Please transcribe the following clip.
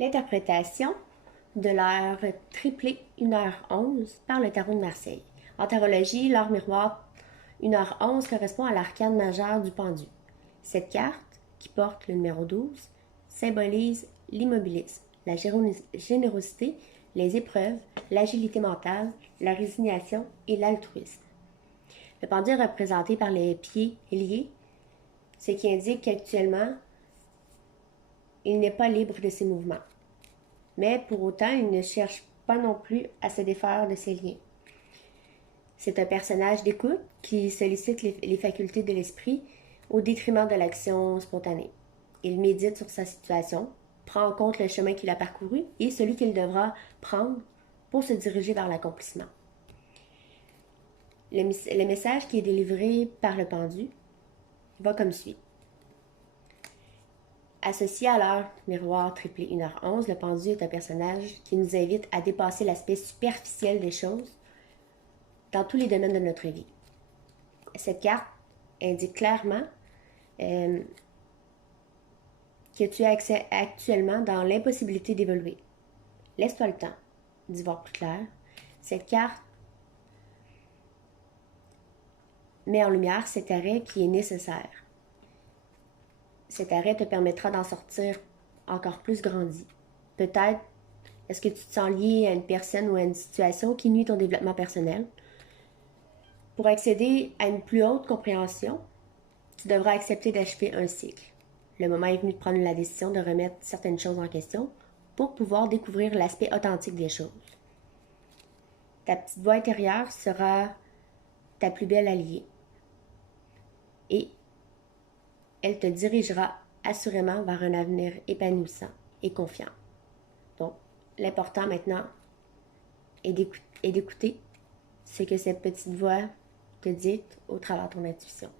L'interprétation de l'heure triplée 1h11 par le tarot de Marseille. En tarologie, l'heure miroir 1h11 correspond à l'arcane majeur du pendu. Cette carte, qui porte le numéro 12, symbolise l'immobilisme, la générosité, les épreuves, l'agilité mentale, la résignation et l'altruisme. Le pendu est représenté par les pieds liés, ce qui indique qu'actuellement, il n'est pas libre de ses mouvements. Mais pour autant, il ne cherche pas non plus à se défaire de ses liens. C'est un personnage d'écoute qui sollicite les facultés de l'esprit au détriment de l'action spontanée. Il médite sur sa situation, prend en compte le chemin qu'il a parcouru et celui qu'il devra prendre pour se diriger vers l'accomplissement. Le message qui est délivré par le pendu va comme suit. Associé à l'heure miroir triplée 1h11, le pendu est un personnage qui nous invite à dépasser l'aspect superficiel des choses dans tous les domaines de notre vie. Cette carte indique clairement que tu es actuellement dans l'impossibilité d'évoluer. Laisse-toi le temps d'y voir plus clair. Cette carte met en lumière cet arrêt qui est nécessaire. Cet arrêt te permettra d'en sortir encore plus grandi. Peut-être est-ce que tu te sens lié à une personne ou à une situation qui nuit ton développement personnel. Pour accéder à une plus haute compréhension, tu devras accepter d'achever un cycle. Le moment est venu de prendre la décision de remettre certaines choses en question pour pouvoir découvrir l'aspect authentique des choses. Ta petite voix intérieure sera ta plus belle alliée et elle te dirigera assurément vers un avenir épanouissant et confiant. Donc, l'important maintenant est d'écouter ce que cette petite voix te dit au travers de ton intuition.